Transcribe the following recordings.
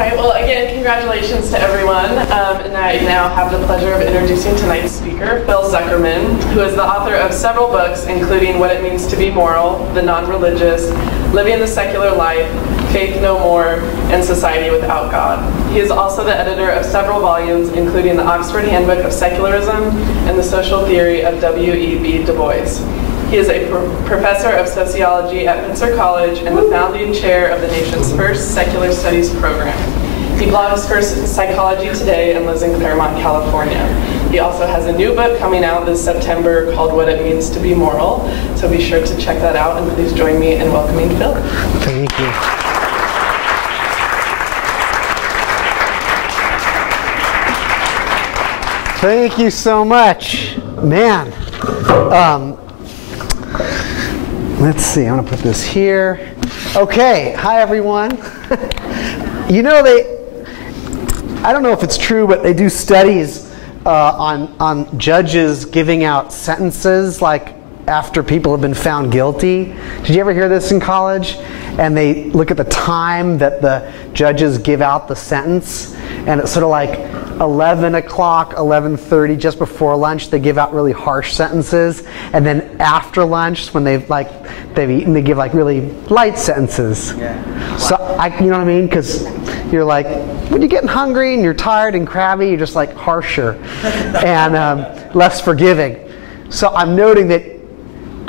All right, well, again, congratulations to everyone. And I now have the pleasure of introducing tonight's speaker, Phil Zuckerman, who is the author of several books, including What It Means to Be Moral, The Non-Religious, Living the Secular Life, Faith No More, and Society Without God. He is also the editor of several volumes, including the Oxford Handbook of Secularism and the Social Theory of W.E.B. Du Bois. He is a professor of sociology at Windsor College and the founding chair of the nation's first secular studies program. He blogs for Psychology Today and lives in Claremont, California. He also has a new book coming out this September called What It Means to Be Moral, so be sure to check that out, and please join me in welcoming Phil. Thank you. Thank you so much. Man. Let's see, I'm going to put this here. Okay, hi everyone. You know, I don't know if it's true, but they do studies on judges giving out sentences like after people have been found guilty. Did you ever hear this in college? And they look at the time that the judges give out the sentence, and it's sort of like 11 o'clock, 11:30, just before lunch, they give out really harsh sentences, and then after lunch, when they've eaten, they give like really light sentences. Yeah. Wow. So you know what I mean? Because you're like, when you're getting hungry and you're tired and crabby, you're just like harsher and less forgiving. So I'm noting that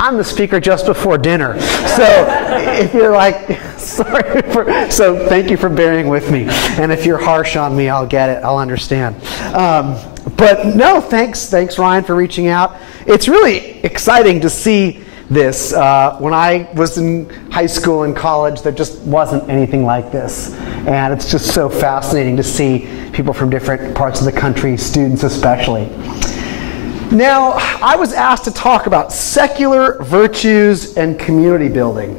I'm the speaker just before dinner. So if you're like, so thank you for bearing with me. And if you're harsh on me, I'll get it. I'll understand. But no, thanks Ryan for reaching out. It's really exciting to see this. When I was in high school and college, there just wasn't anything like this. And it's just so fascinating to see people from different parts of the country, students especially. Now, I was asked to talk about secular virtues and community building.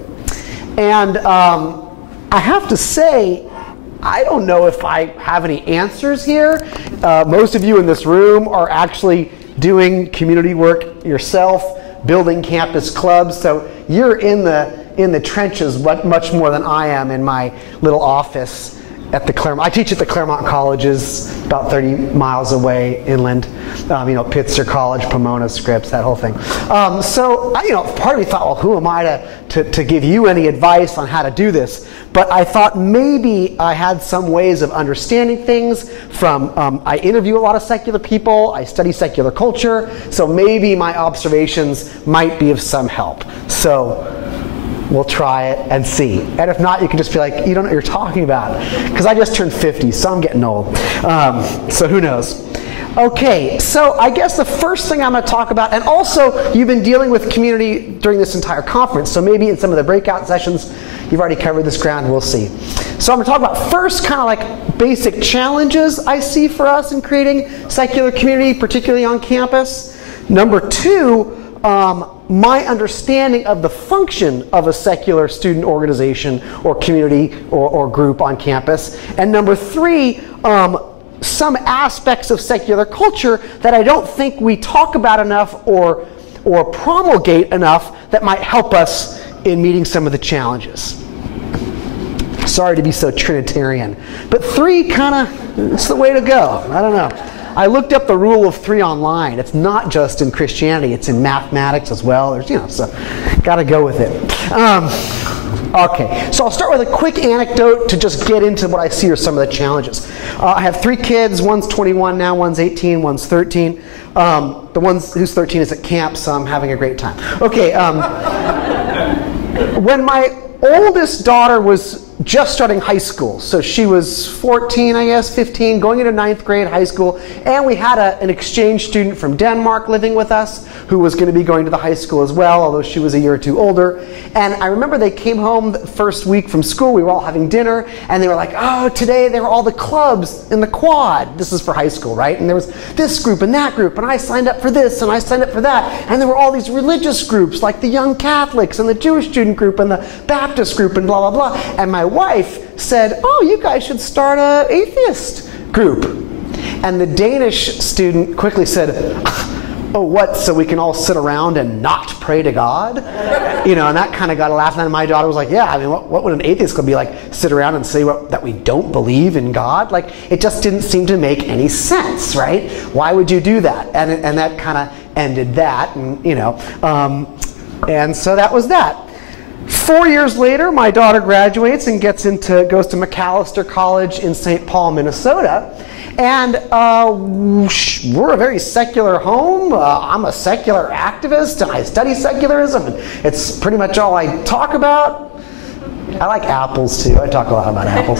And I have to say, I don't know if I have any answers here. Most of you in this room are actually doing community work yourself, building campus clubs, so you're in the trenches much more than I am in my little office at the Claremont. I teach at the Claremont colleges, about 30 miles away inland. Pitzer College, Pomona, Scripps, that whole thing. So part of me thought, well, who am I to give you any advice on how to do this? But I thought maybe I had some ways of understanding things from, I interview a lot of secular people, I study secular culture, so maybe my observations might be of some help. So we'll try it and see. And if not, you can just be like, you don't know what you're talking about. Because I just turned 50, so I'm getting old. So who knows? Okay, so I guess the first thing I'm going to talk about, and also you've been dealing with community during this entire conference, so maybe in some of the breakout sessions, you've already covered this ground, we'll see. So I'm going to talk about first kind of like basic challenges I see for us in creating secular community, particularly on campus. Number two, my understanding of the function of a secular student organization or community or group on campus. And number three, some aspects of secular culture that I don't think we talk about enough or promulgate enough that might help us in meeting some of the challenges. Sorry to be so Trinitarian, but three kind of, it's the way to go. I don't know. I looked up the rule of three online. It's not just in Christianity, it's in mathematics as well. There's, so got to go with it. Okay, so I'll start with a quick anecdote to just get into what I see are some of the challenges. I have three kids. One's 21 now, one's 18, one's 13. The one who's 13 is at camp, so I'm having a great time. Okay, when my oldest daughter was just starting high school, so she was 14, I guess, 15, going into 9th grade high school, and we had an exchange student from Denmark living with us who was going to be going to the high school as well, although she was a year or two older. And I remember they came home the first week from school, we were all having dinner, and they were like, oh, today there were all the clubs in the quad. This is for high school, right? And there was this group and that group, and I signed up for this, and I signed up for that. And there were all these religious groups, like the Young Catholics, and the Jewish student group, and the Baptist group, and blah, blah, blah. And my wife said, oh, you guys should start an atheist group. And the Danish student quickly said, oh, what, so we can all sit around and not pray to God? And that kind of got a laugh. And then my daughter was like, yeah, I mean, what would an atheist club be like? Sit around and say that we don't believe in God? Like, it just didn't seem to make any sense, right? Why would you do that? And that kind of ended that, and so that was that. 4 years later, my daughter graduates and goes to McAllister College in St. Paul, Minnesota. And we're a very secular home. I'm a secular activist, and I study secularism, and it's pretty much all I talk about. I like apples, too. I talk a lot about apples.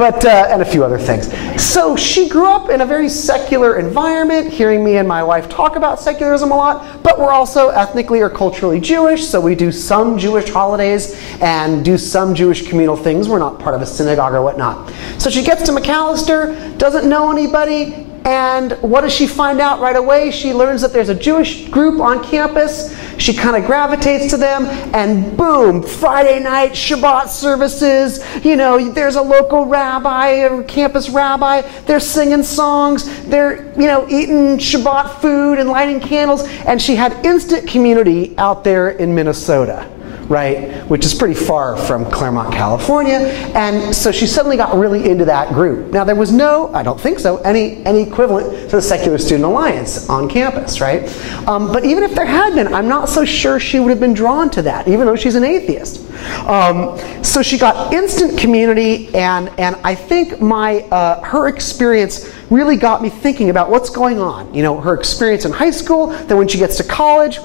And a few other things. So she grew up in a very secular environment, hearing me and my wife talk about secularism a lot, but we're also ethnically or culturally Jewish, so we do some Jewish holidays and do some Jewish communal things. We're not part of a synagogue or whatnot. So she gets to McAllister, doesn't know anybody, and what does she find out right away? She learns that there's a Jewish group on campus. She kind of gravitates to them, and boom, Friday night Shabbat services. There's a local rabbi, a campus rabbi. They're singing songs. They're, eating Shabbat food and lighting candles. And she had instant community out there in Minnesota, right? Which is pretty far from Claremont, California. And so she suddenly got really into that group. Now, there was no, I don't think so, any equivalent to the Secular Student Alliance on campus, right? But even if there had been, I'm not so sure she would have been drawn to that, even though she's an atheist. So she got instant community, and I think her experience really got me thinking about what's going on. Her experience in high school, then when she gets to college.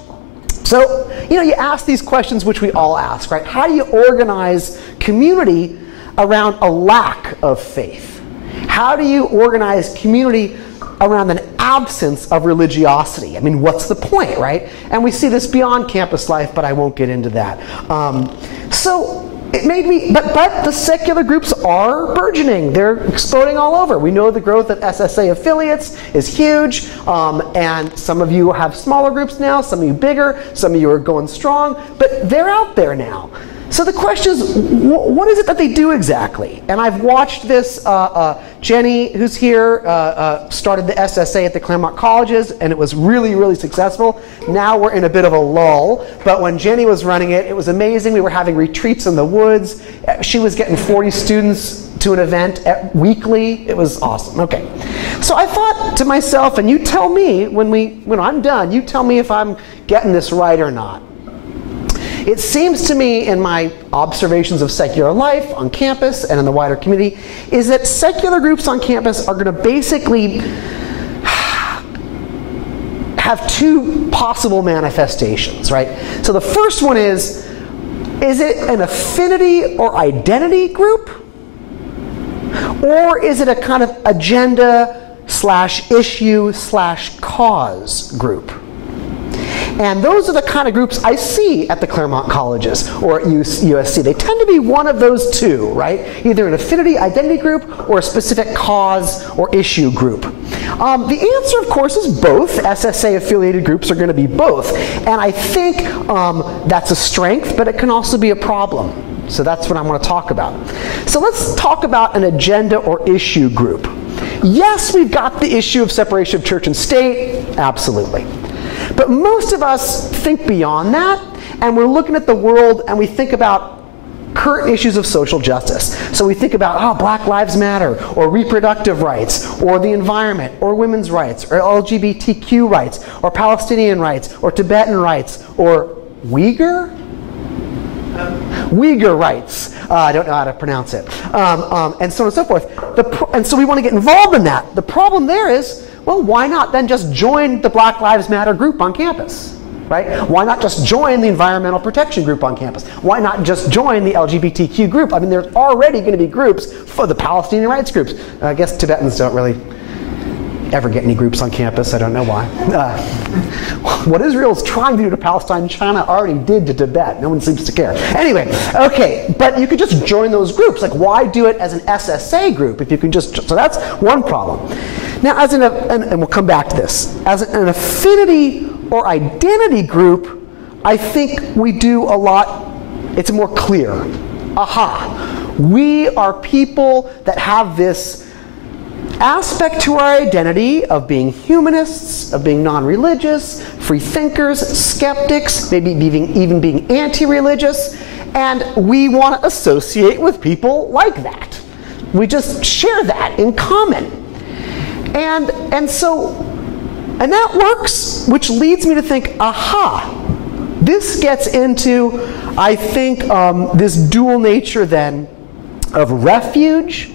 So, you ask these questions, which we all ask, right? How do you organize community around a lack of faith? How do you organize community around an absence of religiosity? I mean, what's the point, right? And we see this beyond campus life, but I won't get into that. So it made me, but the secular groups are burgeoning. They're exploding all over. We know the growth of SSA affiliates is huge, and some of you have smaller groups now, some of you bigger, some of you are going strong, but they're out there now. So the question is, what is it that they do exactly? And I've watched this. Jenny, who's here, started the SSA at the Claremont colleges, and it was really, really successful. Now we're in a bit of a lull. But when Jenny was running it, it was amazing. We were having retreats in the woods. She was getting 40 students to an event weekly. It was awesome. Okay. So I thought to myself, and you tell me when I'm done, you tell me if I'm getting this right or not. It seems to me, in my observations of secular life on campus and in the wider community, is that secular groups on campus are going to basically have two possible manifestations, right? So the first one is it an affinity or identity group? Or is it a kind of agenda/issue/cause group? And those are the kind of groups I see at the Claremont colleges or at USC. They tend to be one of those two, right? Either an affinity identity group or a specific cause or issue group. The answer, of course, is both. SSA-affiliated groups are going to be both. And I think that's a strength, but it can also be a problem. So that's what I want to talk about. So let's talk about an agenda or issue group. Yes, we've got the issue of separation of church and state. Absolutely. But most of us think beyond that, and we're looking at the world and we think about current issues of social justice. So we think about, Black Lives Matter, or reproductive rights, or the environment, or women's rights, or LGBTQ rights, or Palestinian rights, or Tibetan rights, or Uyghur rights. I don't know how to pronounce it. And so on and so forth. And so we want to get involved in that. The problem there is, well, why not then just join the Black Lives Matter group on campus, right? Why not just join the environmental protection group on campus? Why not just join the LGBTQ group? I mean, there's already going to be groups for the Palestinian rights groups. I guess Tibetans don't really ever get any groups on campus. I don't know why. What Israel's trying to do to Palestine, China already did to Tibet. No one seems to care. Anyway, okay, but you could just join those groups. Like, why do it as an SSA group if you can just... So that's one problem. Now, and we'll come back to this. As an affinity or identity group, I think we do a lot... It's more clear. Aha. We are people that have this aspect to our identity of being humanists, of being non-religious, free thinkers, skeptics, maybe even being anti-religious, and we want to associate with people like that. We just share that in common. And that works, which leads me to think, aha, this gets into, I think, this dual nature then of refuge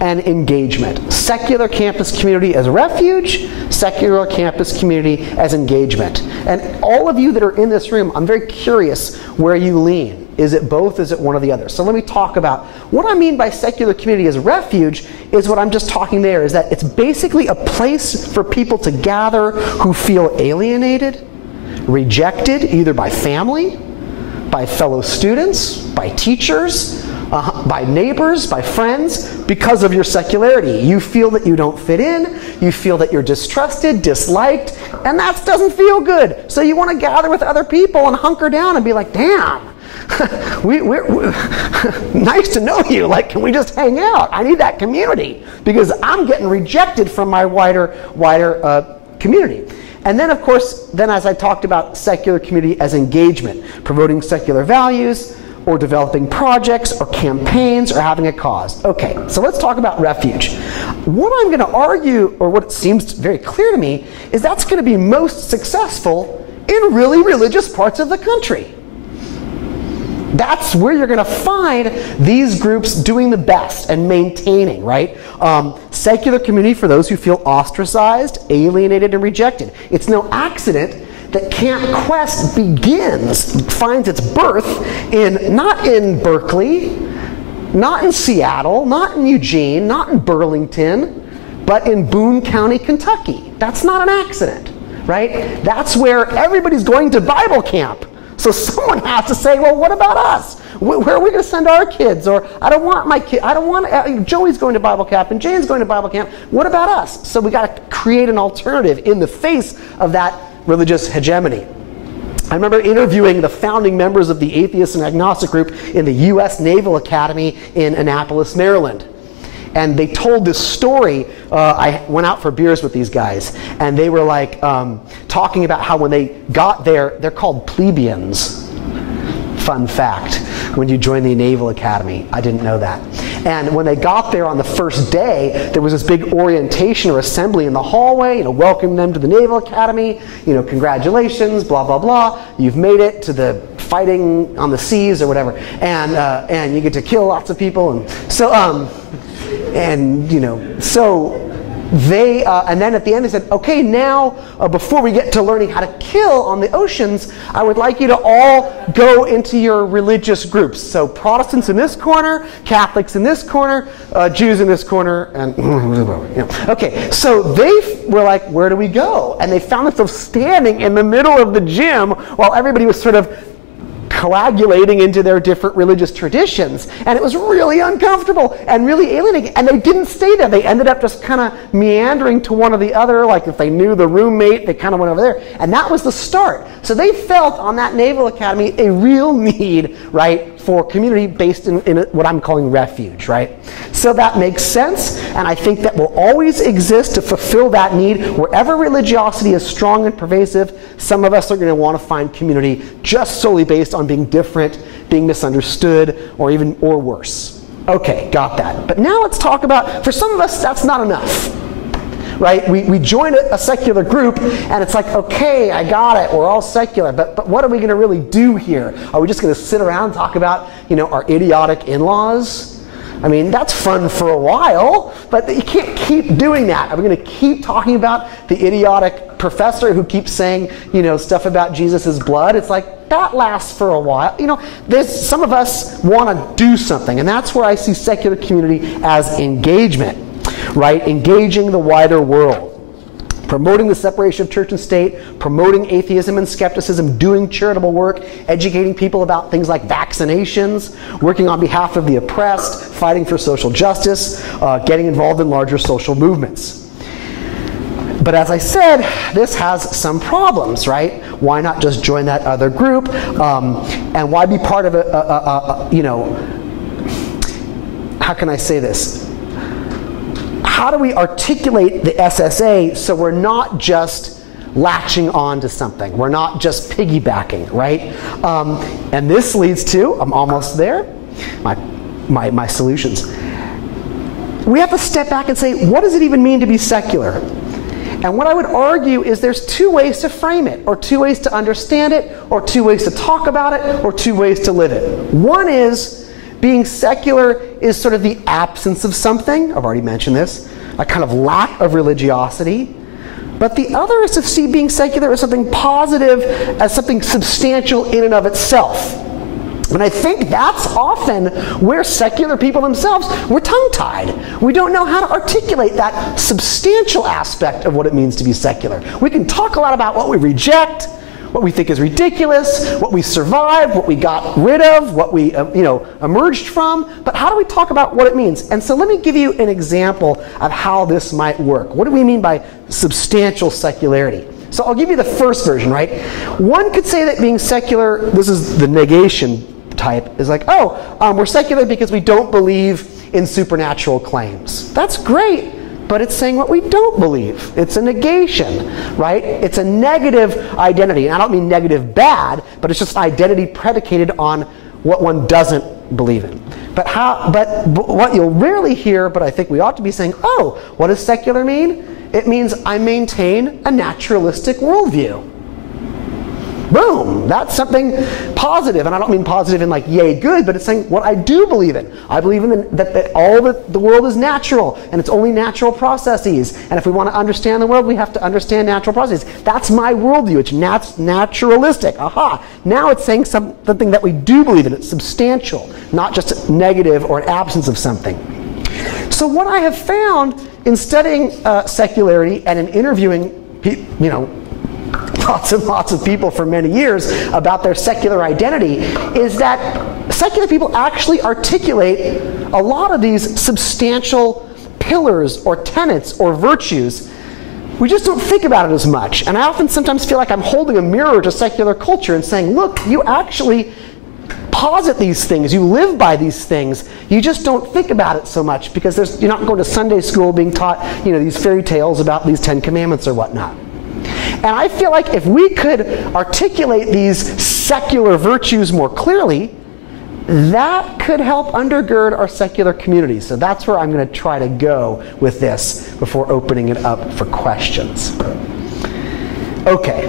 and engagement. Secular campus community as refuge, secular campus community as engagement. And all of you that are in this room, I'm very curious where you lean. Is it both? Is it one or the other? So let me talk about what I mean by secular community as refuge is what I'm just talking there, is that it's basically a place for people to gather who feel alienated, rejected, either by family, by fellow students, by teachers, by neighbors, by friends, because of your secularity. You feel that you don't fit in, you feel that you're distrusted, disliked, and that doesn't feel good. So you want to gather with other people and hunker down and be like, damn, we're nice to know you. Like, can we just hang out? I need that community because I'm getting rejected from my wider community. And then, of course, as I talked about secular community as engagement, promoting secular values, or developing projects, or campaigns, or having a cause. Okay, so let's talk about refuge. What I'm going to argue, or what seems very clear to me, is that's going to be most successful in really religious parts of the country. That's where you're going to find these groups doing the best and maintaining, right? Secular community for those who feel ostracized, alienated, and rejected. It's no accident that Camp Quest finds its birth not in Berkeley, not in Seattle, not in Eugene, not in Burlington, but in Boone County, Kentucky. That's not an accident, right? That's where everybody's going to Bible camp. So someone has to say, well, what about us? Where are we going to send our kids? Or I don't want my kid. I don't want Joey's going to Bible camp and Jane's going to Bible camp. What about us? So we got to create an alternative in the face of that religious hegemony. I remember interviewing the founding members of the atheist and agnostic group in the U.S. Naval Academy in Annapolis, Maryland. And they told this story. I went out for beers with these guys, and they were like talking about how when they got there, they're called plebeians. Fun fact, when you join the Naval Academy. I didn't know that. And when they got there on the first day, there was this big orientation or assembly in the hallway, welcoming them to the Naval Academy, congratulations, blah, blah, blah. You've made it to the fighting on the seas or whatever. And you get to kill lots of people. And so, they, and then at the end they said, okay, now before we get to learning how to kill on the oceans, I would like you to all go into your religious groups. So Protestants in this corner, Catholics in this corner, Jews in this corner, and okay, so they were like, where do we go? And they found themselves standing in the middle of the gym while everybody was sort of coagulating into their different religious traditions, and it was really uncomfortable and really alienating, and they didn't stay there. They ended up just kind of meandering to one or the other, like if they knew the roommate, they kind of went over there, and that was the start. So they felt on that Naval Academy a real need, right, for community based in what I'm calling refuge, right? So that makes sense, and I think that will always exist to fulfill that need. Wherever religiosity is strong and pervasive, some of us are going to want to find community just solely based on being different, being misunderstood, or worse. Okay, got that. But now let's talk about, for some of us, that's not enough. Right? We join a secular group, and it's like, okay, I got it, we're all secular, but what are we going to really do here? Are we just going to sit around and talk about, our idiotic in-laws? I mean, that's fun for a while, but you can't keep doing that. Are we going to keep talking about the idiotic professor who keeps saying, stuff about Jesus' blood? It's like, that lasts for a while. Some of us want to do something, and that's where I see secular community as engagement, right? Engaging the wider world. Promoting the separation of church and state, promoting atheism and skepticism, doing charitable work, educating people about things like vaccinations, working on behalf of the oppressed, fighting for social justice, getting involved in larger social movements. But as I said, this has some problems, right? Why not just join that other group? And why be part of how can I say this? how do we articulate the SSA so we're not just latching on to something? We're not just piggybacking, right? And this leads to, I'm almost there, my solutions. We have to step back and say, what does it even mean to be secular? And what I would argue is there's two ways to frame it, or two ways to understand it, or two ways to talk about it, or two ways to live it. One is being secular is sort of the absence of something. I've already mentioned this, a kind of lack of religiosity. But the other is to see being secular as something positive, as something substantial in and of itself. And I think that's often where secular people themselves, we're tongue-tied. We don't know how to articulate that substantial aspect of what it means to be secular. We can talk a lot about what we reject, what we think is ridiculous, what we survived, what we got rid of, what we emerged from, but how do we talk about what it means? And so let me give you an example of how this might work. What do we mean by substantial secularity? So I'll give you the first version, right? One could say that being secular, this is the negation type, is like, we're secular because we don't believe in supernatural claims. That's great, but it's saying what we don't believe. It's a negation, right? It's a negative identity. And I don't mean negative bad, but it's just identity predicated on what one doesn't believe in. But what you'll rarely hear, but I think we ought to be saying, what does secular mean? It means I maintain a naturalistic worldview. Boom, that's something positive. And I don't mean positive in like, yay, good, but it's saying what I do believe in. I believe in that all the world is natural, and it's only natural processes. And if we want to understand the world, we have to understand natural processes. That's my worldview. It's naturalistic. Aha. Now it's saying something that we do believe in. It's substantial, not just negative or an absence of something. So what I have found in studying secularity and in interviewing lots and lots of people for many years about their secular identity is that secular people actually articulate a lot of these substantial pillars or tenets or virtues. We just don't think about it as much. And I often sometimes feel like I'm holding a mirror to secular culture and saying, look, you actually posit these things, you live by these things, you just don't think about it so much because you're not going to Sunday school being taught these fairy tales about these 10 commandments or whatnot. And I feel like if we could articulate these secular virtues more clearly, that could help undergird our secular community. So that's where I'm going to try to go with this before opening it up for questions. Okay,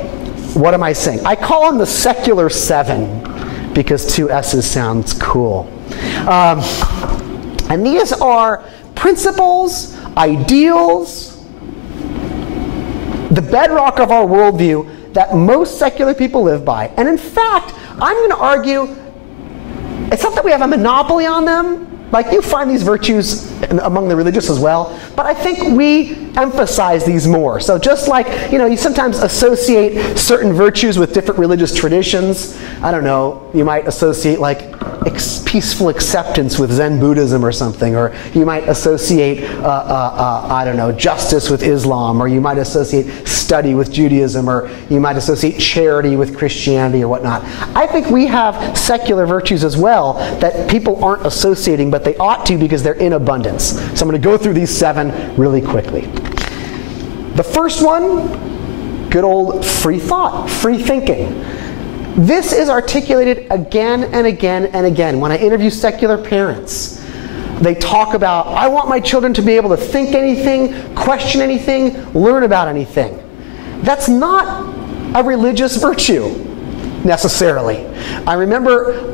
what am I saying? I call them the secular 7 because 2 S's sounds cool. And these are principles, ideals, the bedrock of our worldview that most secular people live by. And in fact, I'm going to argue it's not that we have a monopoly on them. Like, you find these virtues among the religious as well, but I think we emphasize these more. So just like, you sometimes associate certain virtues with different religious traditions. I don't know, you might associate like peaceful acceptance with Zen Buddhism or something, or you might associate, I don't know, justice with Islam, or you might associate study with Judaism, or you might associate charity with Christianity or whatnot. I think we have secular virtues as well that people aren't associating, but they ought to because they're in abundance. So I'm going to go through these 7 really quickly. The first one, good old free thought, free thinking. This is articulated again and again and again. When I interview secular parents, they talk about, I want my children to be able to think anything, question anything, learn about anything. That's not a religious virtue, necessarily. I remember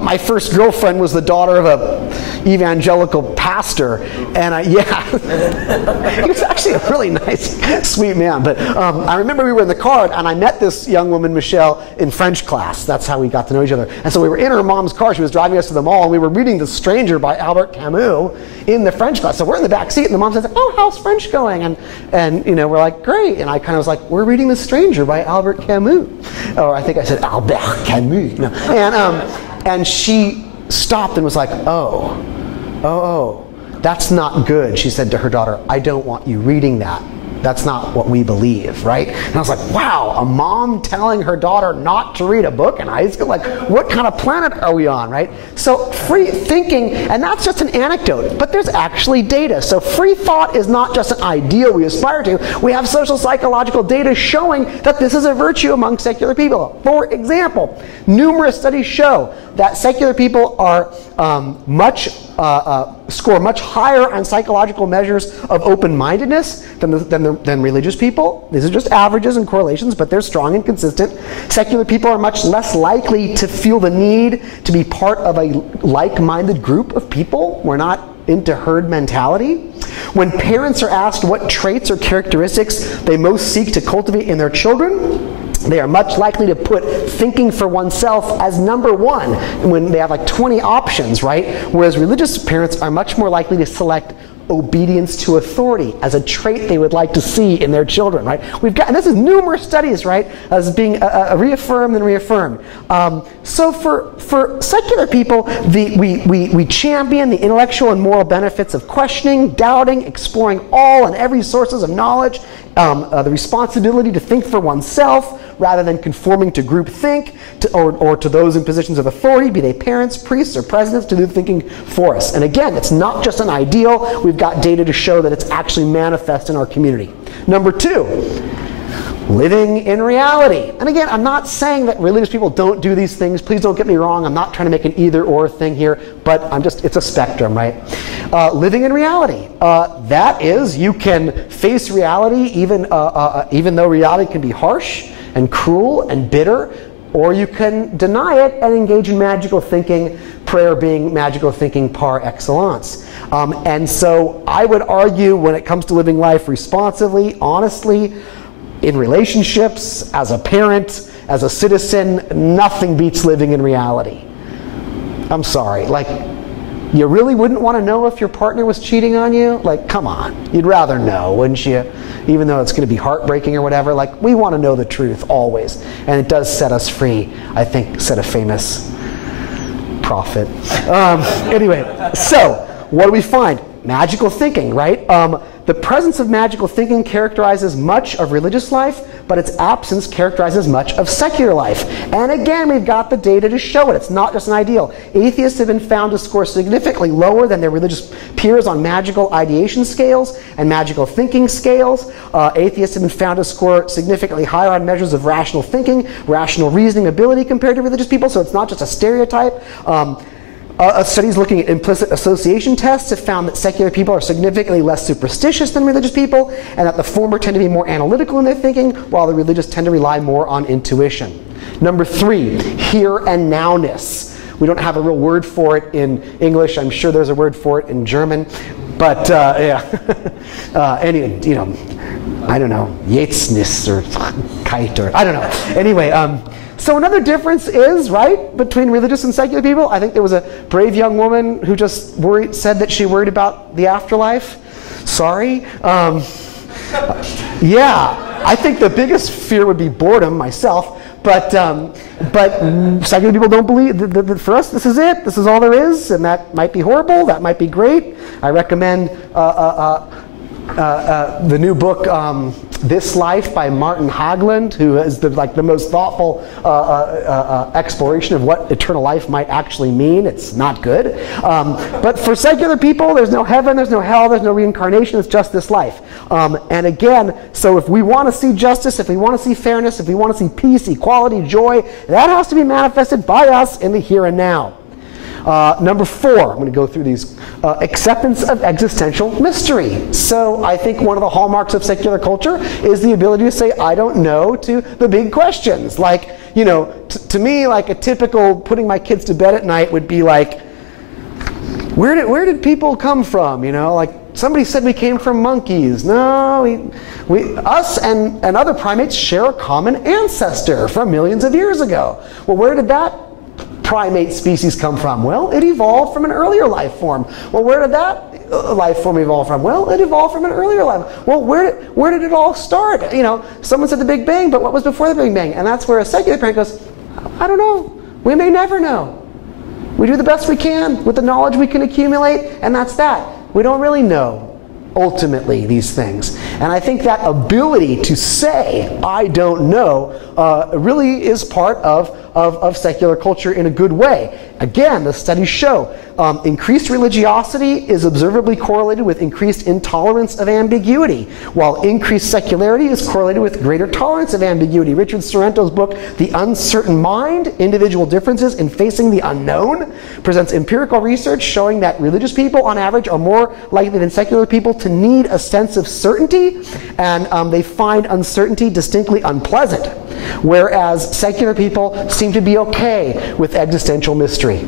my first girlfriend was the daughter of a evangelical pastor, and he was actually a really nice, sweet man. But I remember we were in the car, and I met this young woman, Michelle, in French class. That's how we got to know each other. And so we were in her mom's car. She was driving us to the mall, and we were reading The Stranger by Albert Camus in the French class. So we're in the back seat, and the mom says, "Oh, how's French going?" And we're like, "Great." And I kind of was like, "We're reading The Stranger by Albert Camus," or I think I said Albert Camus. No. And she stopped and was like, oh, that's not good. She said to her daughter, "I don't want you reading that." That's not what we believe, right? And I was like, wow, a mom telling her daughter not to read a book in high school? Like, what kind of planet are we on, right? So free thinking, and that's just an anecdote, but there's actually data. So free thought is not just an ideal we aspire to. We have social psychological data showing that this is a virtue among secular people. For example, numerous studies show that secular people are score much higher on psychological measures of open-mindedness than religious people. These are just averages and correlations, but they're strong and consistent. Secular people are much less likely to feel the need to be part of a like-minded group of people. We're not into herd mentality. When parents are asked what traits or characteristics they most seek to cultivate in their children, they are much likely to put thinking for oneself as number one when they have like 20 options, right? Whereas religious parents are much more likely to select obedience to authority as a trait they would like to see in their children, right? And this is numerous studies, right, as being reaffirmed and reaffirmed. So for secular people, we champion the intellectual and moral benefits of questioning, doubting, exploring all and every sources of knowledge, the responsibility to think for oneself rather than conforming to group think or to those in positions of authority, be they parents, priests, or presidents, to do the thinking for us. And again, it's not just an ideal. We've got data to show that it's actually manifest in our community. Number two, living in reality. And again, I'm not saying that religious people don't do these things. Please don't get me wrong. I'm not trying to make an either-or thing here, but it's a spectrum, right? Living in reality. That is, you can face reality even though reality can be harsh and cruel and bitter, or you can deny it and engage in magical thinking, prayer being magical thinking par excellence. And so I would argue when it comes to living life responsively, honestly, in relationships, as a parent, as a citizen, nothing beats living in reality. I'm sorry. Like, you really wouldn't want to know if your partner was cheating on you? Like, come on. You'd rather know, wouldn't you? Even though it's going to be heartbreaking or whatever. Like, we want to know the truth always. And it does set us free, I think, said a famous prophet. Anyway, so what do we find? Magical thinking, right? The presence of magical thinking characterizes much of religious life, but its absence characterizes much of secular life. And again, we've got the data to show it. It's not just an ideal. Atheists have been found to score significantly lower than their religious peers on magical ideation scales and magical thinking scales. Atheists have been found to score significantly higher on measures of rational thinking, rational reasoning ability compared to religious people, so it's not just a stereotype. Studies looking at implicit association tests have found that secular people are significantly less superstitious than religious people, and that the former tend to be more analytical in their thinking, while the religious tend to rely more on intuition. Number three, here and nowness. We don't have a real word for it in English. I'm sure there's a word for it in German, but yeah. Anyway, I don't know, Jetztnis or Kite or I don't know. Anyway. So another difference is, right, between religious and secular people, I think there was a brave young woman who just said that she worried about the afterlife. Sorry. Yeah, I think the biggest fear would be boredom myself, but secular people don't believe, for us this is it, this is all there is, and that might be horrible, that might be great. I recommend the new book, This Life by Martin Hagland, who is the most thoughtful exploration of what eternal life might actually mean. It's not good. But for secular people, there's no heaven, there's no hell, there's no reincarnation, it's just this life. And again, so if we want to see justice, if we want to see fairness, if we want to see peace, equality, joy, that has to be manifested by us in the here and now. Number four, I'm going to go through these. Acceptance of existential mystery. So I think one of the hallmarks of secular culture is the ability to say, I don't know, to the big questions. Like, to me, like a typical putting my kids to bed at night would be like, where did people come from? Like somebody said we came from monkeys. No, us and other primates share a common ancestor from millions of years ago. Well, where did that primate species come from? Well, it evolved from an earlier life form. Well, where did that life form evolve from? Well, it evolved from an earlier life. Well, where did it all start? Someone said the Big Bang, but what was before the Big Bang? And that's where a secular parent goes, I don't know. We may never know. We do the best we can with the knowledge we can accumulate, and that's that. We don't really know. ultimately, these things. And I think that ability to say, I don't know, really is part of secular culture in a good way. Again, the studies show increased religiosity is observably correlated with increased intolerance of ambiguity, while increased secularity is correlated with greater tolerance of ambiguity. Richard Sorrento's book, The Uncertain Mind, Individual Differences in Facing the Unknown, presents empirical research showing that religious people, on average, are more likely than secular people to need a sense of certainty, and they find uncertainty distinctly unpleasant, whereas secular people seem to be okay with existential mystery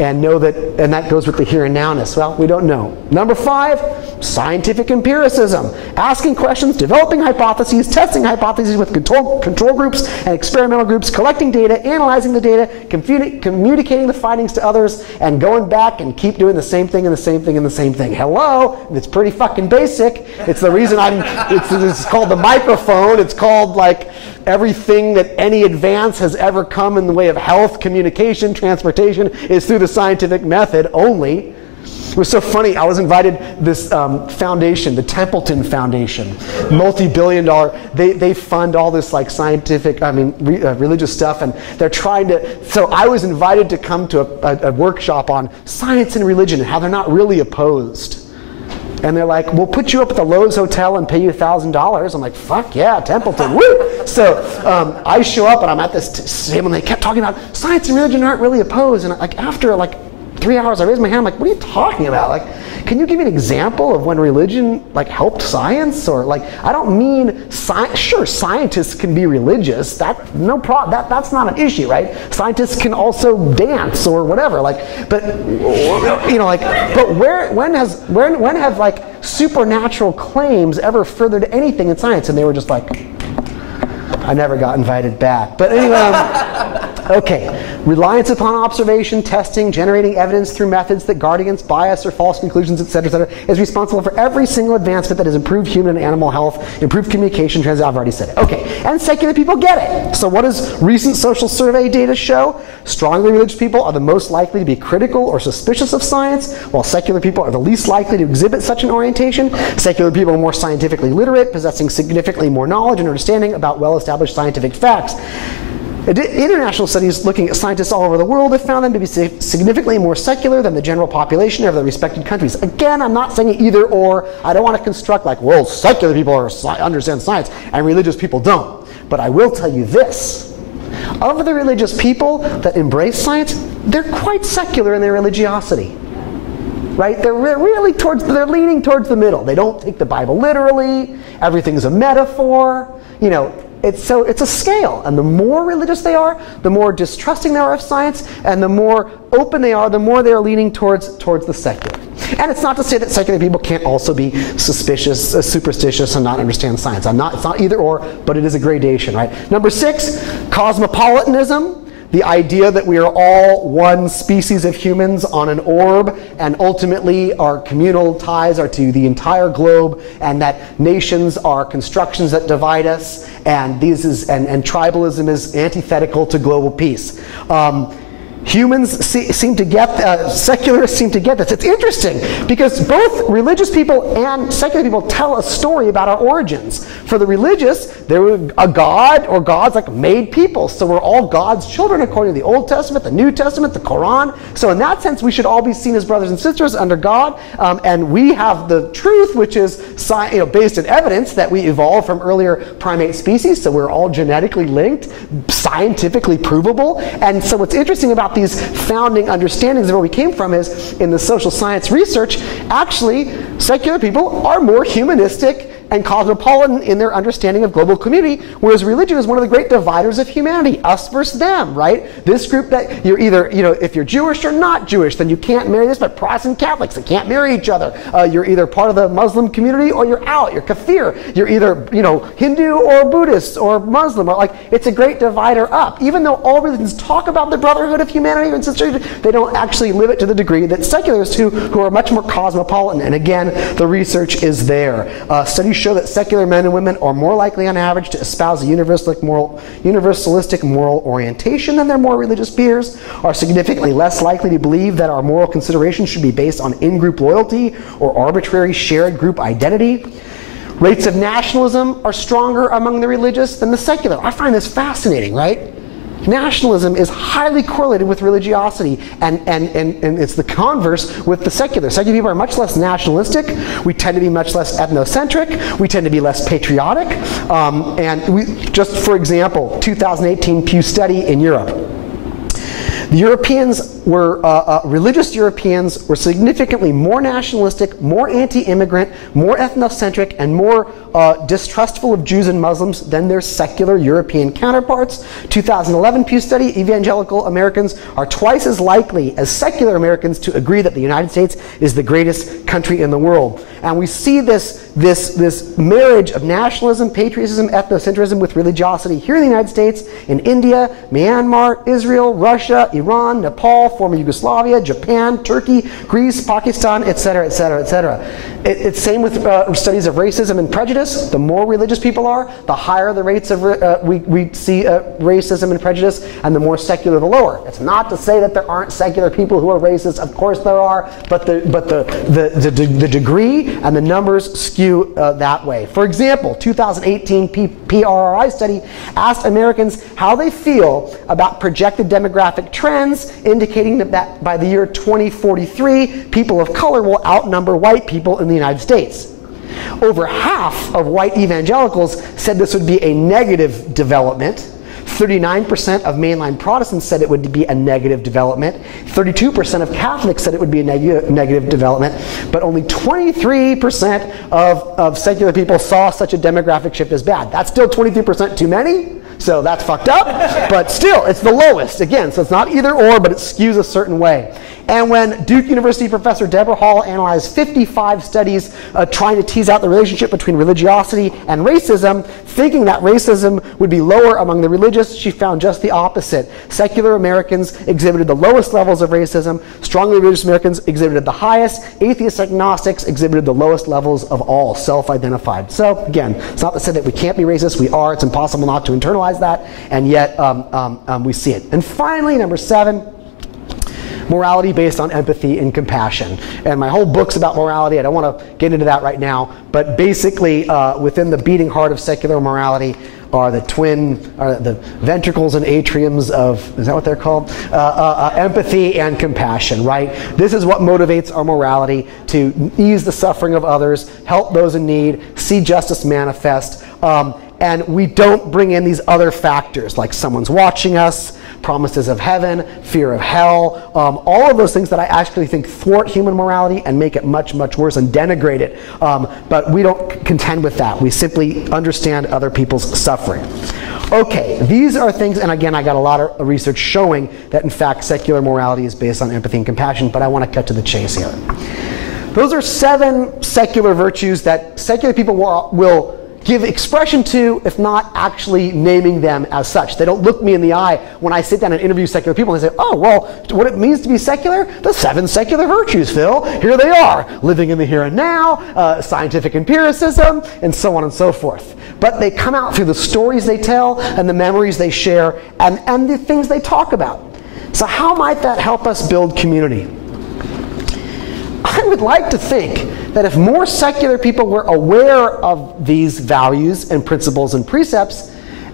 and know that, and that goes with the here and nowness. Well, we don't know. Number 5, scientific empiricism. Asking questions, developing hypotheses, testing hypotheses with control groups and experimental groups, collecting data, analyzing the data, communicating the findings to others, and going back and keep doing the same thing and the same thing and the same thing. Hello? It's pretty fucking basic. It's the reason it's called the microphone. It's called like everything that any advance has ever come in the way of health, communication, transportation is through the scientific method only. It was so funny. I was invited this foundation, the Templeton Foundation, multi-billion-dollar. They fund all this like scientific, religious stuff, and they're trying to. So I was invited to come to a workshop on science and religion and how they're not really opposed. And they're like, we'll put you up at the Lowe's Hotel and pay you $1,000. I'm like, fuck yeah, Templeton, woo! So I show up and I'm at this table and they kept talking about science and religion aren't really opposed. And like after like 3 hours, I raised my hand. I'm like, what are you talking about? Like, can you give me an example of when religion like helped science? Or like, I don't mean science. Sure, scientists can be religious. No problem. That's not an issue, right? Scientists can also dance or whatever. Like, but you know, like, but when have like supernatural claims ever furthered anything in science? And they were just like, I never got invited back. But anyway. Okay, reliance upon observation, testing, generating evidence through methods that guard against bias or false conclusions, etc., is responsible for every single advancement that has improved human and animal health, improved communication trends. I've already said it. Okay, and secular people get it. So what does recent social survey data show? Strongly religious people are the most likely to be critical or suspicious of science, while secular people are the least likely to exhibit such an orientation. Secular people are more scientifically literate, possessing significantly more knowledge and understanding about well-established scientific facts. International studies looking at scientists all over the world have found them to be significantly more secular than the general population of their respected countries. Again, I'm not saying either or. I don't want to construct like, well, secular people understand science and religious people don't. But I will tell you this. Of the religious people that embrace science, they're quite secular in their religiosity. Right? They're leaning towards the middle. They don't take the Bible literally. Everything's a metaphor. You know, it's a scale, and the more religious they are, the more distrusting they are of science, and the more open they are, the more they are leaning towards the secular. And it's not to say that secular people can't also be suspicious, superstitious, and not understand science. It's not either or, but it is a gradation, right? Number 6, cosmopolitanism. The idea that we are all one species of humans on an orb, and ultimately our communal ties are to the entire globe, and that nations are constructions that divide us, and tribalism is antithetical to global peace. Humans seem to get, secularists seem to get this. It's interesting because both religious people and secular people tell a story about our origins. For the religious, there was a God or gods like made people. So we're all God's children according to the Old Testament, the New Testament, the Quran. So in that sense, we should all be seen as brothers and sisters under God. And we have the truth, which is based in evidence that we evolved from earlier primate species. So we're all genetically linked, scientifically provable. And so what's interesting about these founding understandings of where we came from is in the social science research, actually secular people are more humanistic and cosmopolitan in their understanding of global community, whereas religion is one of the great dividers of humanity, us versus them, right? This group that you're either, if you're Jewish or not Jewish, then you can't marry this, but Protestant Catholics, they can't marry each other. You're either part of the Muslim community or you're out, you're kafir. You're either, Hindu or Buddhist or Muslim, or it's a great divider up. Even though all religions talk about the brotherhood of humanity and sisterhood, they don't actually live it to the degree that secularists who are much more cosmopolitan, and again, the research is there. Studies show that secular men and women are more likely on average to espouse a universalistic moral orientation than their more religious peers, are significantly less likely to believe that our moral considerations should be based on in-group loyalty or arbitrary shared group identity. Rates of nationalism are stronger among the religious than the secular. I find this fascinating, right? Nationalism is highly correlated with religiosity, and it's the converse with the secular. Secular people are much less nationalistic. We tend to be much less ethnocentric. We tend to be less patriotic. Just for example, 2018 Pew study in Europe. The Europeans were, religious Europeans were significantly more nationalistic, more anti-immigrant, more ethnocentric, and more distrustful of Jews and Muslims than their secular European counterparts. 2011 Pew study, evangelical Americans are twice as likely as secular Americans to agree that the United States is the greatest country in the world. And we see this marriage of nationalism, patriotism, ethnocentrism with religiosity here in the United States, in India, Myanmar, Israel, Russia, Iran, Nepal, former Yugoslavia, Japan, Turkey, Greece, Pakistan, etc., etc., etc. It's same with studies of racism and prejudice. The more religious people are, the higher the rates of we see racism and prejudice, and the more secular, the lower. It's not to say that there aren't secular people who are racist. Of course there are, but the degree and the numbers skew that way. For example, 2018 PRRI study asked Americans how they feel about projected demographic trends, indicating that by the year 2043, people of color will outnumber white people in the United States. Over half of white evangelicals said this would be a negative development. 39% of mainline Protestants said it would be a negative development. 32% of Catholics said it would be a negative development. But only 23% of secular people saw such a demographic shift as bad. That's still 23% too many, so that's fucked up. But still, it's the lowest. Again, so it's not either or, but it skews a certain way. And when Duke University professor Deborah Hall analyzed 55 studies trying to tease out the relationship between religiosity and racism, thinking that racism would be lower among the religious, she found just the opposite. Secular Americans exhibited the lowest levels of racism. Strongly religious Americans exhibited the highest. Atheist agnostics exhibited the lowest levels of all, self-identified. So again, it's not to say that we can't be racist. We are. It's impossible not to internalize that. And yet we see it. And finally, number 7, morality based on empathy and compassion. And my whole book's about morality. I don't want to get into that right now. But basically, within the beating heart of secular morality are the ventricles and atriums of, is that what they're called? Empathy and compassion, right? This is what motivates our morality: to ease the suffering of others, help those in need, see justice manifest. And we don't bring in these other factors like someone's watching us, promises of heaven, fear of hell, all of those things that I actually think thwart human morality and make it much, much worse and denigrate it. But we don't contend with that. We simply understand other people's suffering. Okay, these are things, and again, I got a lot of research showing that in fact secular morality is based on empathy and compassion, but I want to cut to the chase here. Those are 7 secular virtues that secular people will give expression to, if not actually naming them as such. They don't look me in the eye when I sit down and interview secular people and they say, oh, well, what it means to be secular? The 7 secular virtues, Phil. Here they are. Living in the here and now, scientific empiricism, and so on and so forth. But they come out through the stories they tell and the memories they share and the things they talk about. So how might that help us build community? I would like to think that if more secular people were aware of these values and principles and precepts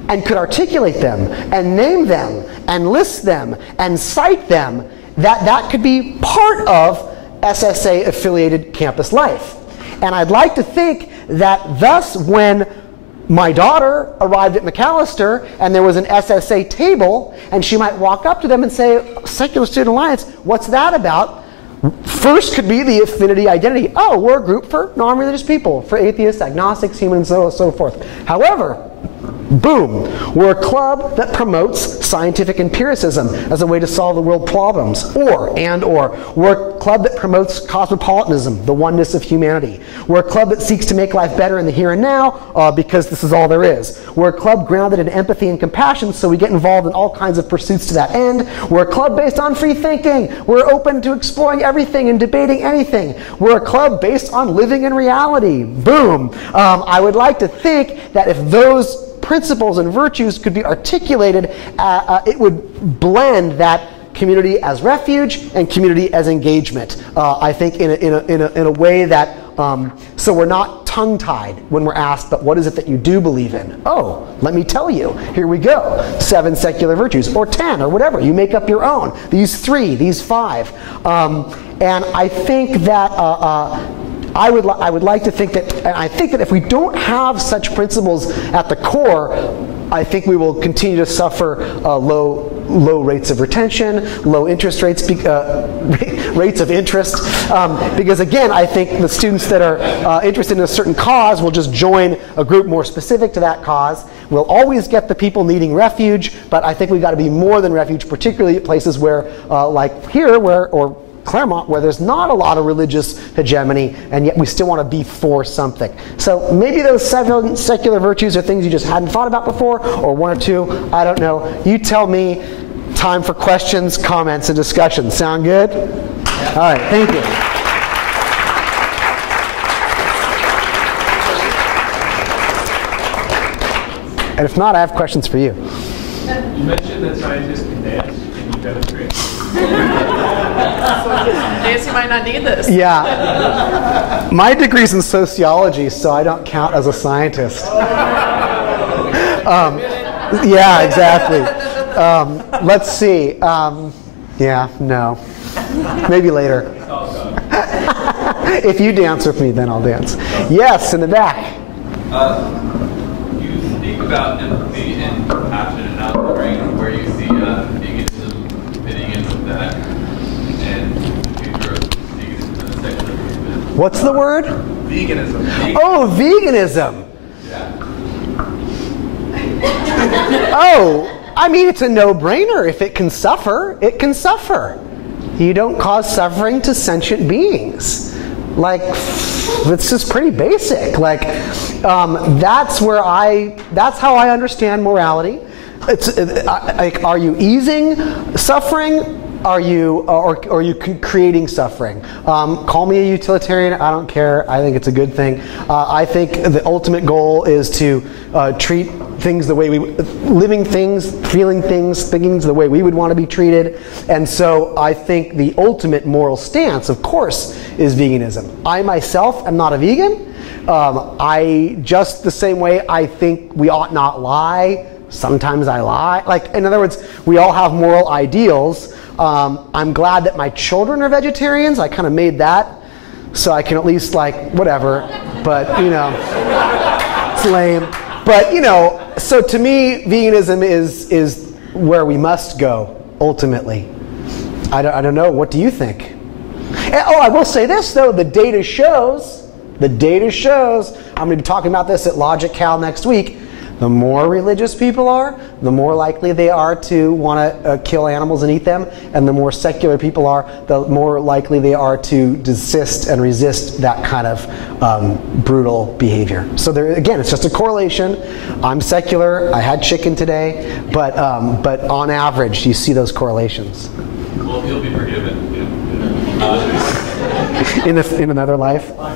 and could articulate them and name them and list them and cite them, that could be part of SSA affiliated campus life. And I'd like to think that thus when my daughter arrived at McAllister and there was an SSA table and she might walk up to them and say, Secular Student Alliance, what's that about? First could be the affinity identity. Oh, we're a group for non-religious people, for atheists, agnostics, humans, and so forth. However, Boom. We're a club that promotes scientific empiricism as a way to solve the world problems. Or. We're a club that promotes cosmopolitanism, the oneness of humanity. We're a club that seeks to make life better in the here and now because this is all there is. We're a club grounded in empathy and compassion, so we get involved in all kinds of pursuits to that end. We're a club based on free thinking. We're open to exploring everything and debating anything. We're a club based on living in reality. Boom. I would like to think that if those principles and virtues could be articulated, it would blend that community as refuge and community as engagement. I think in a way that so we're not tongue-tied when we're asked, but what is it that you do believe in? Oh, let me tell you. Here we go. 7 secular virtues, or 10, or whatever. You make up your own. These 3, these 5, and I think that. I would like to think that, and I think that if we don't have such principles at the core, I think we will continue to suffer low rates of retention, low interest rates, rates of interest, because again, I think the students that are interested in a certain cause will just join a group more specific to that cause. We'll always get the people needing refuge, but I think we've got to be more than refuge, particularly at places where, like here, or Claremont, where there's not a lot of religious hegemony, and yet we still want to be for something. So maybe those 7 secular virtues are things you just hadn't thought about before, or 1 or 2, I don't know. You tell me. Time for questions, comments, and discussion. Sound good? All right, thank you. And if not, I have questions for you. You mentioned that scientists can dance. Can you demonstrate? Nancy might not need this. Yeah. My degree's in sociology, so I don't count as a scientist. Yeah, exactly. Let's see. Yeah, no. Maybe later. If you dance with me, then I'll dance. Yes, in the back. You speak about empathy and compassion, and I was wondering where you see veganism fitting in with that, and the future of veganism and secular movement. What's the word? Veganism. Oh, veganism. Yeah. Oh, I mean, it's a no-brainer. If it can suffer, it can suffer. You don't cause suffering to sentient beings. Like, it's just pretty basic. Like, that's how I understand morality. It's like, are you easing suffering? Are you creating suffering? Call me a utilitarian. I don't care. I think it's a good thing. I think the ultimate goal is to treat things the way living things, feeling things, things the way we would want to be treated. And so I think the ultimate moral stance, of course, is veganism. I myself am not a vegan. I just the same way I think we ought not lie. Sometimes I lie. Like, in other words, we all have moral ideals. I'm glad that my children are vegetarians. I kind of made that so I can at least, like, whatever. But, you know, it's lame. But, you know, so to me, veganism is where we must go, ultimately. I don't know. What do you think? And, I will say this, though. The data shows, I'm going to be talking about this at Logic Cal next week. The more religious people are, the more likely they are to want to kill animals and eat them, and the more secular people are, the more likely they are to desist and resist that kind of brutal behavior. So there, again, it's just a correlation. I'm secular. I had chicken today, but on average, you see those correlations. Well, you'll be forgiven. In another life. Well,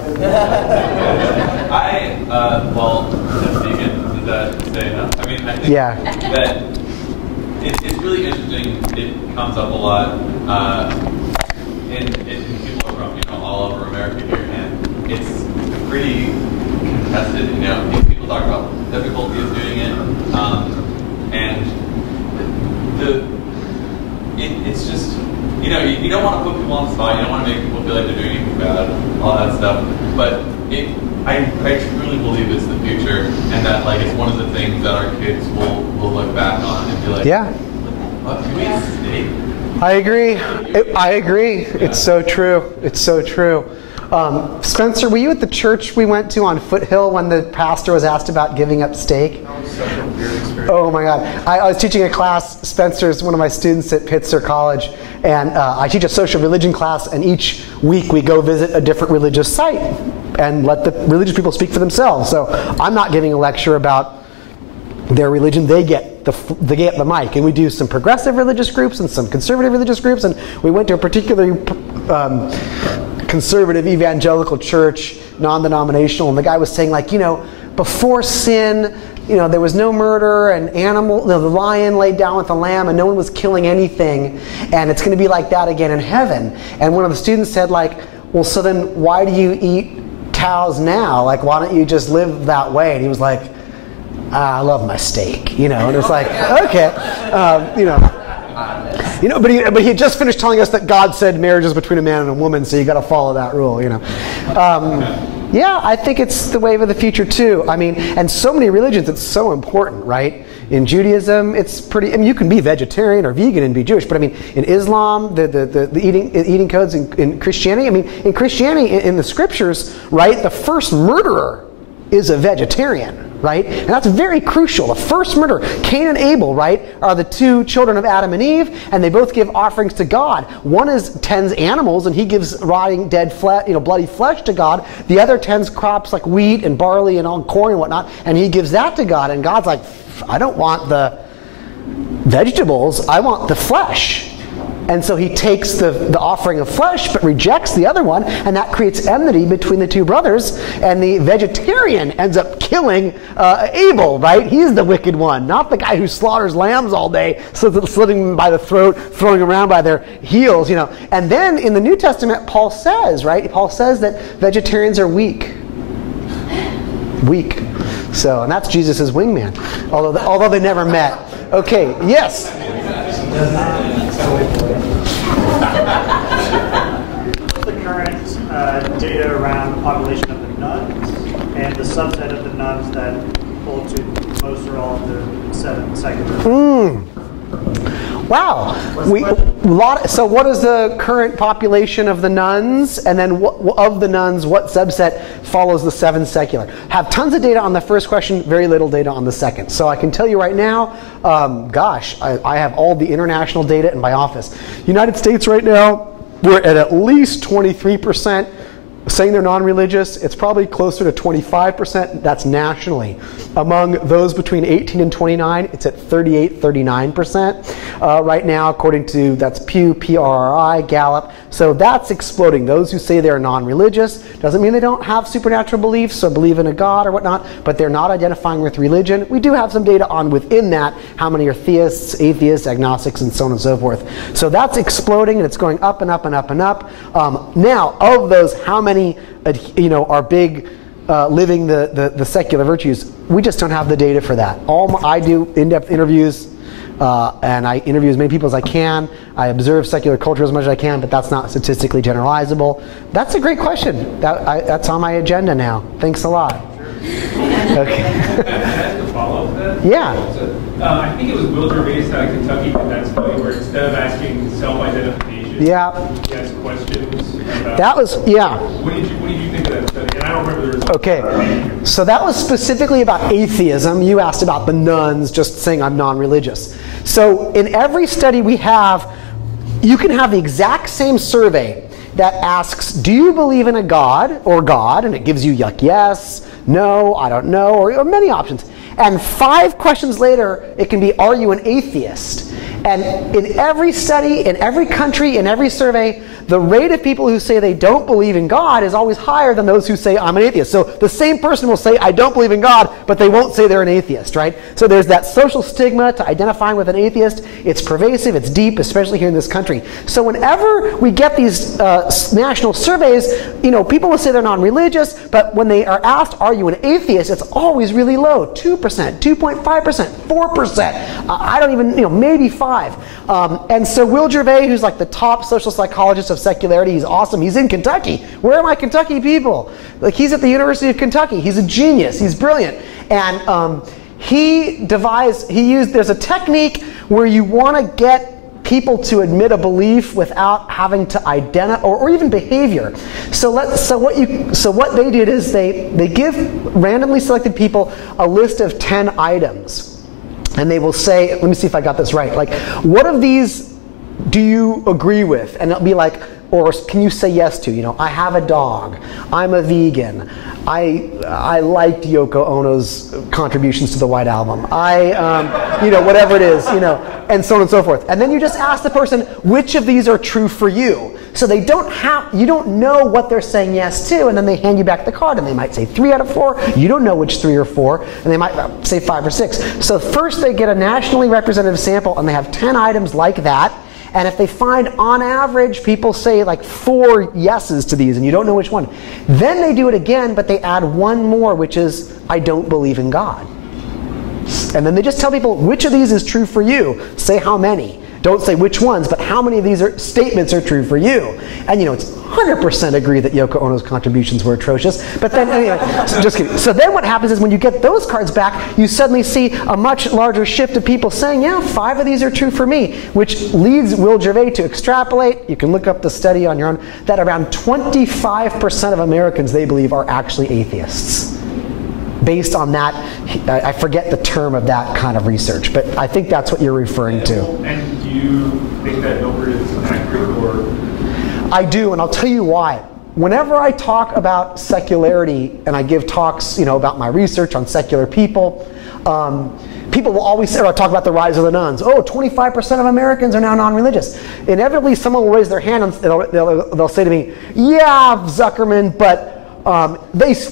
as vegan. That say enough? I mean, I think that it's really interesting. It comes up a lot, and people are from all over America here, and it's pretty contested. You know, people talk about the difficulty of doing it, and it's just you don't want to put people on the spot. You don't want to make people feel like they're doing anything bad, all that stuff, but I truly believe it's the future, and that like it's one of the things that our kids will look back on and be like, yeah, what, do we eat steak? I agree. I agree. Yeah. It's so true. It's so true. Spencer, were you at the church we went to on Foothill when the pastor was asked about giving up steak? That was such a weird experience. Oh my God. I was teaching a class. Spencer's one of my students at Pitzer College, and I teach a social religion class, and each week we go visit a different religious site and let the religious people speak for themselves. So I'm not giving a lecture about their religion. They get the mic, and we do some progressive religious groups and some conservative religious groups, and we went to a particularly conservative evangelical church, non-denominational, and the guy was saying, like, before sin, there was no murder, and the lion laid down with the lamb, and no one was killing anything, and it's going to be like that again in heaven. And one of the students said, like, well, so then why do you eat cows now? Like, why don't you just live that way? And he was like, I love my steak, and it's like, okay, but he had just finished telling us that God said marriage is between a man and a woman, so you got to follow that rule, Yeah, I think it's the wave of the future too. I mean, and so many religions, it's so important, right? In Judaism, it's pretty. I mean, you can be vegetarian or vegan and be Jewish, but I mean, in Islam, the eating codes, in Christianity. I mean, in Christianity, in the scriptures, right, the first murderer is a vegetarian, right? And that's very crucial. The first murder, Cain and Abel, right, are the two children of Adam and Eve, and they both give offerings to God. One tends animals, and he gives rotting, dead flesh, bloody flesh to God. The other tends crops like wheat and barley and all corn and whatnot, and he gives that to God. And God's like, I don't want the vegetables, I want the flesh. And so he takes the offering of flesh but rejects the other one, and that creates enmity between the two brothers, and the vegetarian ends up killing Abel, right? He's the wicked one, not the guy who slaughters lambs all day, slitting them by the throat, throwing them around by their heels, And then in the New Testament, Paul says, right? Paul says that vegetarians are weak. Weak. So, and that's Jesus' wingman, although they never met. Okay, yes? What's the current data around the population of the nuns and the subset of the nuns that hold to most or all of the 7 secular? Wow. So what is the current population of the nuns? And then of the nuns, what subset follows the 7 secular? Have tons of data on the first question, very little data on the second. So I can tell you right now, I have all the international data in my office. United States right now, we're at least 23% saying they're non-religious. It's probably closer to 25%. That's nationally. Among those between 18 and 29, it's at 39% right now, according to, that's Pew, PRRI, Gallup. So that's exploding. Those who say they're non-religious doesn't mean they don't have supernatural beliefs or believe in a God or whatnot, but they're not identifying with religion. We do have some data on within that, how many are theists, atheists, agnostics, and so on and so forth. So that's exploding, and it's going up and up and up and up. Now, of those, how many are big living the secular virtues? We just don't have the data for that. I do in-depth interviews, and I interview as many people as I can. I observe secular culture as much as I can, but that's not statistically generalizable. That's a great question. That's on my agenda now. Thanks a lot. Okay. Can I ask a follow-up to that? Yeah. I think it was Will Gervais out of Kentucky did that study where instead of asking self-identification, he asked questions about... That was, yeah. What did you think of that study? And I don't remember the results. Okay. So that was specifically about atheism. You asked about the nuns just saying I'm non-religious. So in every study we have, you can have the exact same survey that asks, do you believe in a God or God? And it gives you yes, no, I don't know, or many options. And 5 questions later, it can be, are you an atheist? And in every study, in every country, in every survey, the rate of people who say they don't believe in God is always higher than those who say I'm an atheist. So the same person will say I don't believe in God, but they won't say they're an atheist, right? So there's that social stigma to identifying with an atheist. It's pervasive, it's deep, especially here in this country. So whenever we get these national surveys, people will say they're non-religious, but when they are asked, are you an atheist, it's always really low, 2%, 2.5%, 4%. I don't even, maybe 5%. And so Will Gervais, who's like the top social psychologist of secularity, he's awesome. He's in Kentucky. Where are my Kentucky people? Like, he's at the University of Kentucky. He's a genius. He's brilliant. And there's a technique where you want to get people to admit a belief without having to identify, or even behavior. So what they did is they give randomly selected people a list of 10 items. And they will say, let me see if I got this right, like, what of these do you agree with? And it'll be like, or can you say yes to? You know, I have a dog. I'm a vegan. I liked Yoko Ono's contributions to the White Album. You know, whatever it is, you know, and so on and so forth. And then you just ask the person, which of these are true for you? So you don't know what they're saying yes to, and then they hand you back the card, and they might say 3 out of 4. You don't know which 3 or 4, and they might say 5 or 6. So first they get a nationally representative sample, and they have 10 items like that. And if they find, on average, people say like 4 yeses to these, and you don't know which one, then they do it again, but they add one more, which is, I don't believe in God. And then they just tell people, which of these is true for you? Say how many. Don't say which ones, but how many of these statements are true for you? And you know, it's 100% agree that Yoko Ono's contributions were atrocious. But then, anyway, so just kidding. So then what happens is when you get those cards back, you suddenly see a much larger shift of people saying, yeah, 5 of these are true for me, which leads Will Gervais to extrapolate, you can look up the study on your own, that around 25% of Americans, they believe, are actually atheists. Based on that, I forget the term of that kind of research, but I think that's what you're referring to. And do you think that number is accurate, or? I do, and I'll tell you why. Whenever I talk about secularity, and I give talks, you know, about my research on secular people, people will always say, or I talk about the rise of the nuns. Oh, 25% of Americans are now non-religious. Inevitably, someone will raise their hand and they'll say to me, yeah, Zuckerman, but those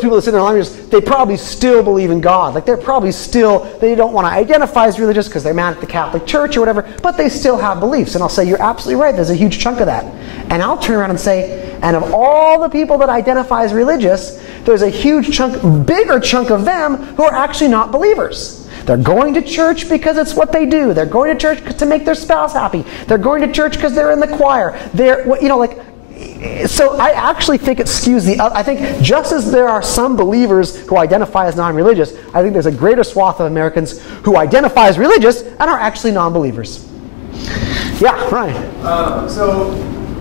people that sit in the libraries, they probably still believe in God. Like, they're probably still, they don't want to identify as religious because they're mad at the Catholic Church or whatever, but they still have beliefs. And I'll say, you're absolutely right, there's a huge chunk of that. And I'll turn around and say, and of all the people that identify as religious, there's a huge chunk, bigger chunk of them who are actually not believers. They're going to church because it's what they do. They're going to church to make their spouse happy. They're going to church because they're in the choir. They're, you know, like, so I actually think it skews the other. I think just as there are some believers who identify as non-religious, I think there's a greater swath of Americans who identify as religious and are actually non-believers. Yeah, Ryan. So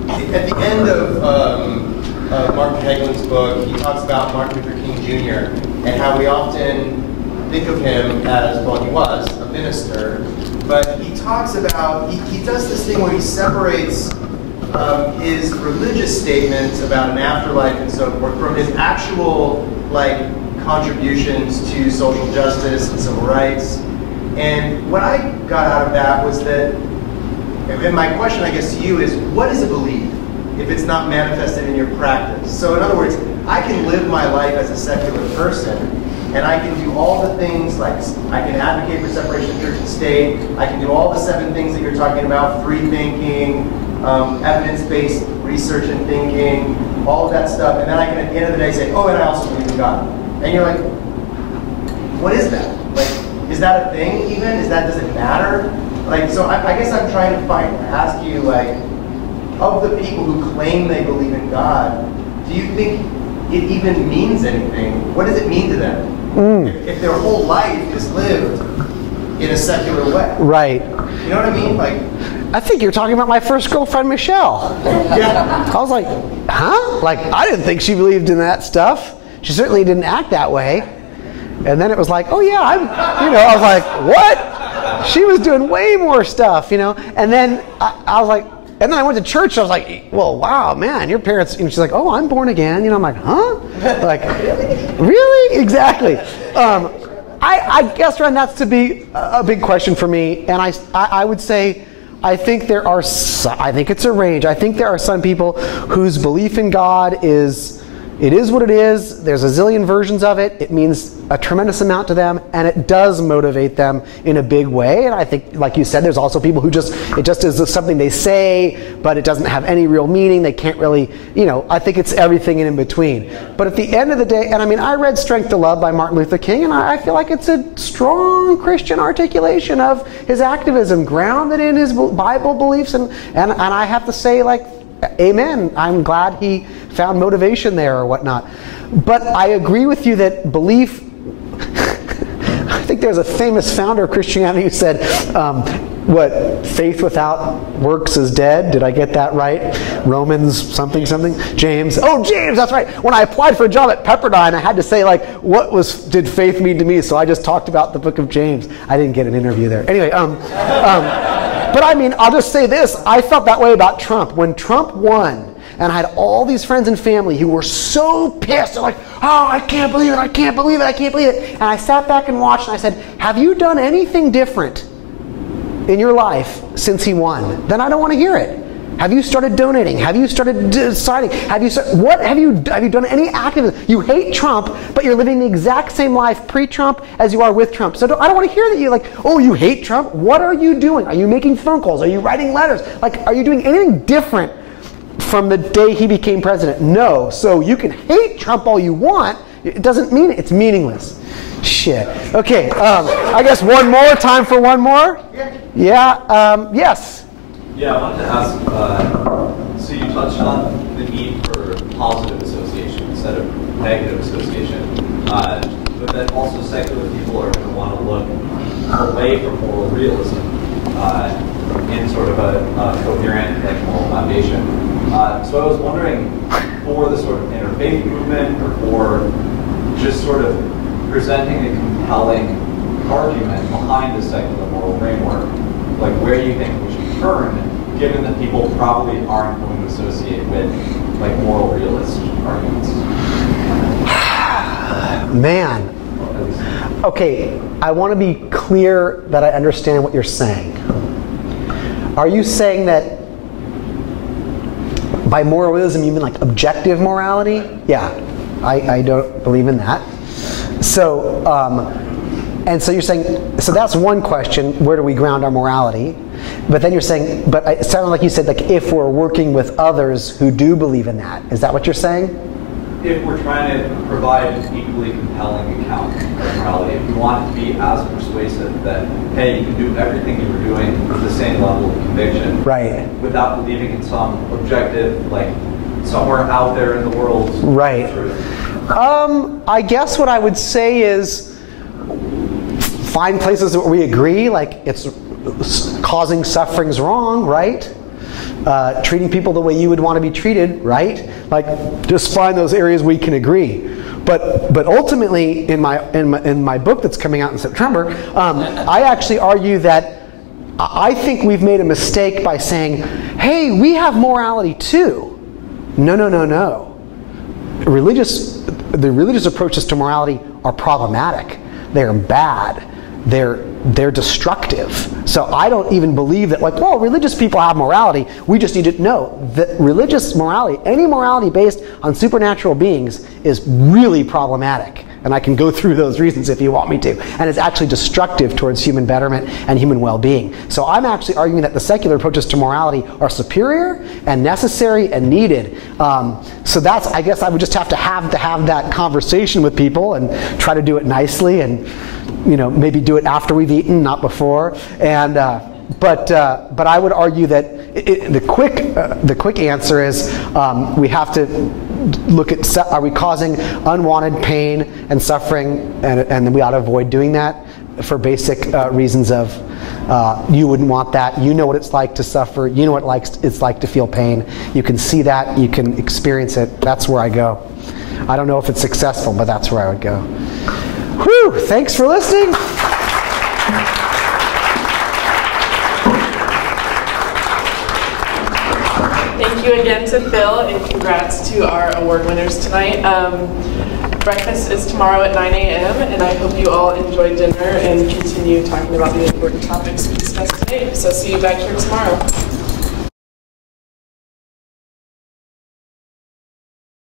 at the end of Martin Hagelin's book, he talks about Martin Luther King Jr. and how we often think of him as, well, he was a minister, but he talks about, he does this thing where he separates his religious statements about an afterlife and so forth from his actual, like, contributions to social justice and civil rights. And what I got out of that was that, and my question, I guess, to you is, what is a belief if it's not manifested in your practice? So in other words, I can live my life as a secular person, and I can do all the things, like I can advocate for separation of church and state, I can do all the 7 things that you're talking about, free thinking, evidence-based research and thinking, all of that stuff, and then I can at the end of the day say, oh, and I also believe in God. And you're like, what is that? Like, is that a thing even? Does it matter? Like, so I guess I'm trying to ask you, like, of the people who claim they believe in God, do you think it even means anything? What does it mean to them? If their whole life is lived in a secular way. Right. You know what I mean? Like, I think you're talking about my first girlfriend, Michelle. yeah. I was like, huh? Like, I didn't think she believed in that stuff. She certainly didn't act that way. And then it was like, oh yeah, I was like, what? She was doing way more stuff, you know? And then I was like, and then I went to church, I was like, well, wow, man, your parents, and she's like, oh, I'm born again. You know, I'm like, huh? Like, really? Exactly. I guess, Ron, that's to be a big question for me. And I would say, I think it's a range. I think there are some people whose belief in God is what it is. There's a zillion versions of it. It means a tremendous amount to them, and it does motivate them in a big way. And I think, like you said, there's also people who it just is something they say, but it doesn't have any real meaning. They can't really, you know, I think it's everything in between. But at the end of the day, and I mean, I read Strength to Love by Martin Luther King, and I feel like it's a strong Christian articulation of his activism, grounded in his Bible beliefs. And I have to say, like, amen. I'm glad he found motivation there or whatnot. But I agree with you that belief, I think there's a famous founder of Christianity who said, what, faith without works is dead? Did I get that right? Romans something. James. Oh, James, that's right. When I applied for a job at Pepperdine, I had to say, like, did faith mean to me? So I just talked about the book of James. I didn't get an interview there. Anyway, but I mean, I'll just say this. I felt that way about Trump. When Trump won, and I had all these friends and family who were so pissed. They're like, oh, I can't believe it, I can't believe it, I can't believe it. And I sat back and watched, and I said, have you done anything different in your life since he won? Then I don't want to hear it. Have you started donating? Have you started deciding? Have you done any activism? You hate Trump, but you're living the exact same life pre-Trump as you are with Trump. So I don't want to hear that you're like, oh, you hate Trump? What are you doing? Are you making phone calls? Are you writing letters? Like, are you doing anything different from the day he became president? No. So you can hate Trump all you want. It doesn't mean it's meaningless. Shit. Okay. I guess one more. Time for one more? Yeah. Yes. Yeah, I wanted to ask, so you touched on the need for positive association instead of negative association, but then also secular people are going to want to look away from moral realism in sort of a coherent, like, moral foundation. So I was wondering, for the sort of interfaith movement, or for just sort of presenting a compelling argument behind the secular moral framework, like, where do you think we should turn, given that people probably aren't going to associate with, like, moral realist arguments? Man. Okay, I want to be clear that I understand what you're saying. Are you saying that by moral realism you mean like objective morality? Yeah, I don't believe in that. So, and so you're saying, so that's one question, where do we ground our morality? But then you're saying, but it sounded like you said, like, if we're working with others who do believe in that. Is that what you're saying? If we're trying to provide an equally compelling account of morality, if you want it to be as persuasive that, hey, you can do everything you were doing with the same level of conviction, right, without believing in some objective, like, somewhere out there in the world, right, truth. I guess what I would say is find places where we agree, like, it's causing suffering's wrong, right? Treating people the way you would want to be treated, right? Like, just find those areas we can agree. But ultimately, in my book that's coming out in September, I actually argue that I think we've made a mistake by saying, hey, we have morality too. No. The religious approaches to morality are problematic. They're bad. They're destructive. So I don't even believe that, like, well, religious people have morality. We just need to know that religious morality, any morality based on supernatural beings, is really problematic. And I can go through those reasons if you want me to. And it's actually destructive towards human betterment and human well-being. So I'm actually arguing that the secular approaches to morality are superior and necessary and needed. So that's, I guess I would just have that conversation with people and try to do it nicely, and, you know, maybe do it after we've eaten, not before. And but I would argue that the quick answer is we have to look at, are we causing unwanted pain and suffering, and then we ought to avoid doing that for basic reasons of you wouldn't want that. You know what it's like to suffer. You know what it's like to feel pain. You can see that. You can experience it. That's where I go. I don't know if it's successful, but that's where I would go. Whew! Thanks for listening. Thank you again to Phil, and congrats to our award winners tonight. Breakfast is tomorrow at 9 a.m., and I hope you all enjoy dinner and continue talking about the important topics we discussed today. So see you back here tomorrow.